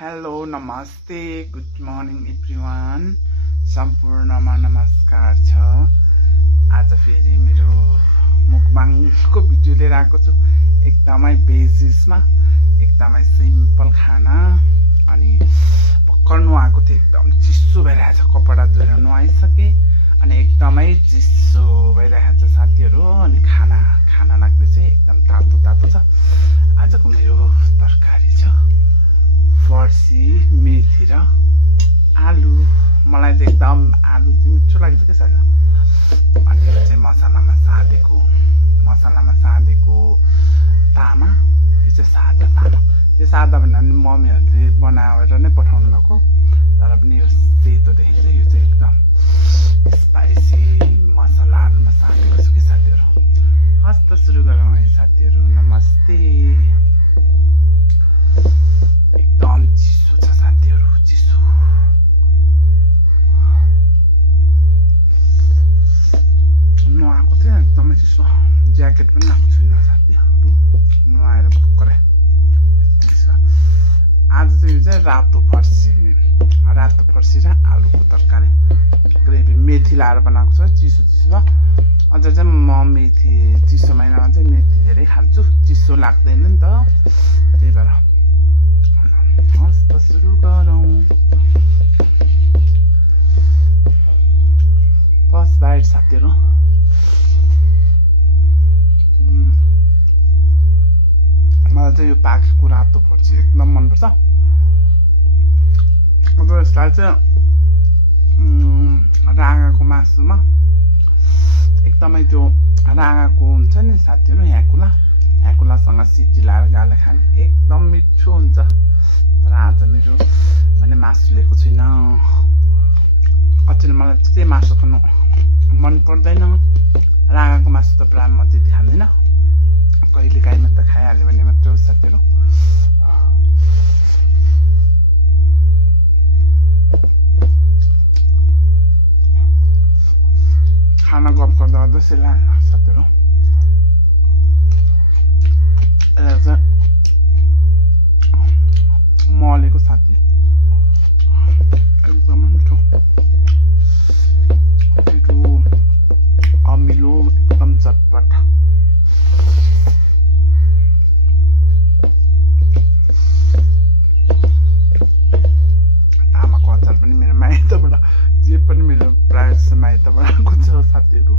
Hello नमस्ते good morning everyone सम्पूर्णमा नमस्कार छ। आज फेरि मेरो मुकबाङको भिडियो लिएर आएको छु। एकदमै बेसिसमा एकदमै सिम्पल खाना। अनि भर्खर नुहाएको थिएँ, एकदम चिसो भइरहेछ। कपडा धोएर नुहाइसके अनि एकदमै चिसो भइरहेछ साथीहरू। अनि खाना लाग्दैछ, एकदम तातो तातो छ। आजको मेरो तरकारी छ फर्सी, मेथी र आलु। मलाई चाहिँ एकदम आलु चाहिँ मिठो लाग्छ के साथी। अनि यो चाहिँ मसलामा साँधेको तामा। यो चाहिँ सादा तामा। यो सादा भन्दा पनि मम्मीहरूले बनाएर नै पठाउनु भएको, तर पनि यो सेतो देखिन्छ। यो चाहिँ एकदम स्पाइसी मसलाहरूमा साँधेको छु कि साथीहरू। हस् त सुरु गरौँ है साथीहरू। नमस्ते। एकदम चिसो छ साथीहरू, चिसो। नुहाएको थिएँ, एकदमै चिसो। ज्याकेट पनि लगाएको छुइनँ साथीहरू, नुहाएर भर्खरै। आज चाहिँ यो चाहिँ रातो फर्सी र आलुको तरकारी ग्रेभी मेथी लाएर बनाएको छ। चिसो छ। अझ चाहिँ म मेथी चिसो महिनामा चाहिँ मेथी धेरै खान्छु, चिसो लाग्दैन नि त, त्यही भएर। हस् त सुरु गरौँ। फर्स्ट बाइट साथीहरू। मलाई चाहिँ यो पाकेको रातो फर्सी एकदम मनपर्छ। अब यसलाई चाहिँ राँगाको मासुमा एकदमै त्यो राँगाको हुन्छ नि साथीहरू, ह्याकुलासँग सिटी लाएर गाले खाने एकदम मिठो हुन्छ। तर आज मैले मासु लिएको छुइनँ। अचेल मलाई त्यही मासु खानु मन पर्दैन। राँगाको मासु त प्रायः म त्यति खाँदैन, कहिले काहीँ मात्र खाइहाल्यो भने मात्र हो साथीहरू। खाना गफ गर्दा गर्दा सिला साथीहरू। यसलाई चाहिँ मलेको साथी एकदमै मिठो अमिलो, एकदम चटपट। तामाको अचार पनि मेरो माइतबाट, जे पनि मेरो प्रायः जस्तो माइतबाट आएको छ साथीहरू।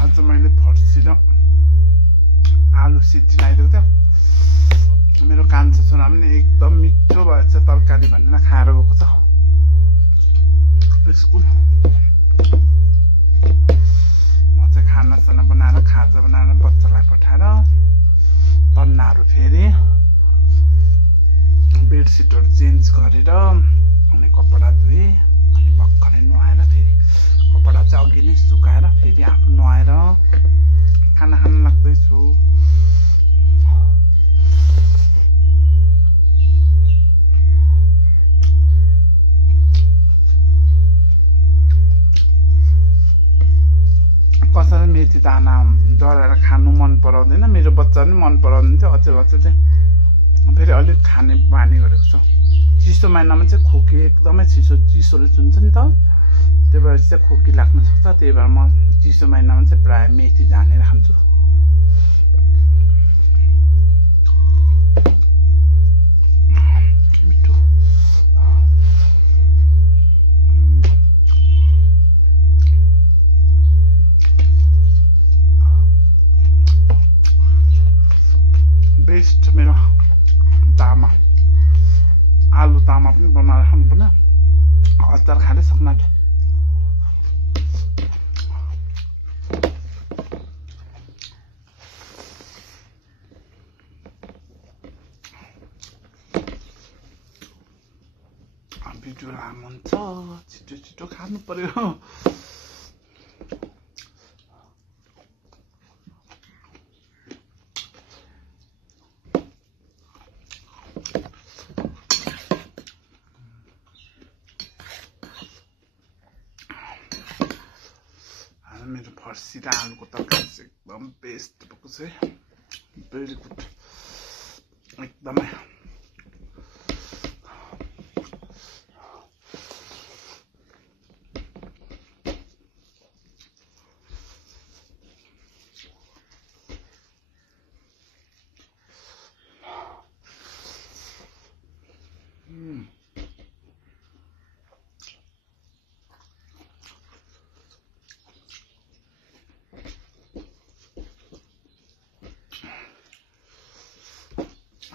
आज मैले फर्सी र आलु सिटी लगाइदिएको थियो। मेरो कान्छा छोरा पनि एकदम मिठो भएछ तरकारी भनेर खाएर गएको छ स्कुल। म चाहिँ खानासाना बनाएर, खाजा बनाएर बच्चालाई पठाएर तन्नाहरू फेरि बेडसिटहरू चेन्ज गरेर अनि कपडा धोएँ। अनि भर्खरै नुहाएर फेरि कपडा चाहिँ अघि नै सुकाएर फेरि आफू नुहाएर खाना खान लाग्दैछु। कसैलाई मेथी दाना डढाएर खानु मन पराउँदैन, मेरो बच्चा पनि मन पराउँदैन थियो। अचेल चाहिँ फेरि अलिक खाने बानी गरेको छु। चिसो महिनामा चाहिँ खोकी एकदमै चिसोले चुन्छ नि त, त्यही भएर चाहिँ खोकी लाग्न सक्छ। त्यही भएर म चिसो महिनामा चाहिँ प्रायः मेथी झानेर खान्छु। मिठो। बेस्ट मेरो तामा, आलु तामा पनि बनाएर खानुपर्ने, अचार खाँदै सक्न। भिडियो लामो हुन्छ, छिटो खानु पर्यो। मेरो फर्सी र आलुको तरकारी चाहिँ एकदम बेस्ट भएको छ है, भेरी गुड, एकदमै।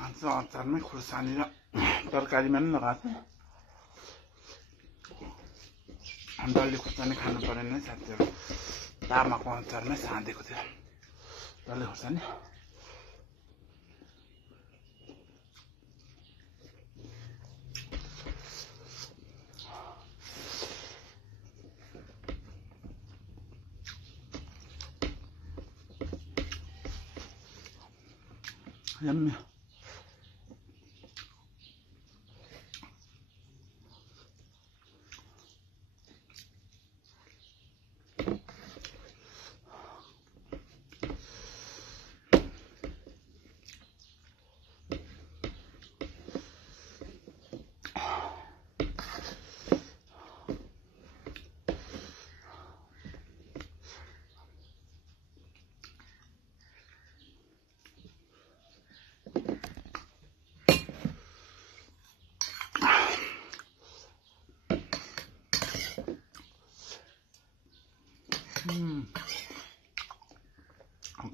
आज अचारमै खुर्सानी र तरकारीमा पनि लगाएको डल्ले खुर्सानी खानु परेन है साथीहरू, तामाको अचारमै साँधेको थियो डल्ले खुर्सानी। यम्मी।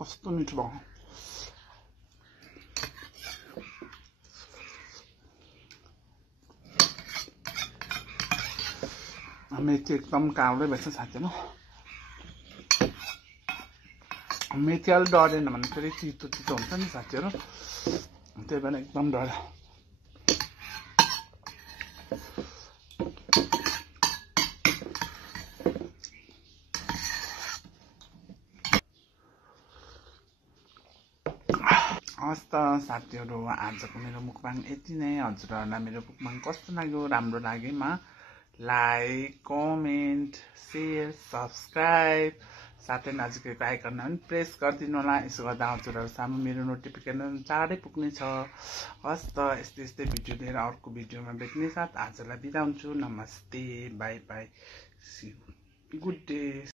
कस्तो मिठो भयो। मेथी एकदम काउडै भएछ साथीहरू। मेथी अलि डढेन भने फेरि तितो तितो हुन्छ नि साथीहरू, त्यही भएर एकदम डढ्यो। हस् त साथीहरू, आजको मेरो मुखबाङ यति नै। हजुरहरूलाई मेरो मुखबाङ कस्तो लाग्यो, राम्रो लागेमा लाइक, कमेन्ट, सेयर, सब्सक्राइब, साथै नजिकैको आइकनमा पनि प्रेस गरिदिनु होला। यसो गर्दा हजुरहरूसम्म मेरो नोटिफिकेसन चाँडै पुग्नेछ। हस् त, यस्तै यस्तै भिडियो लिएर अर्को भिडियोमा भेट्ने साथ आजलाई बिदा हुन्छु। नमस्ते, bye bye, see you, good day.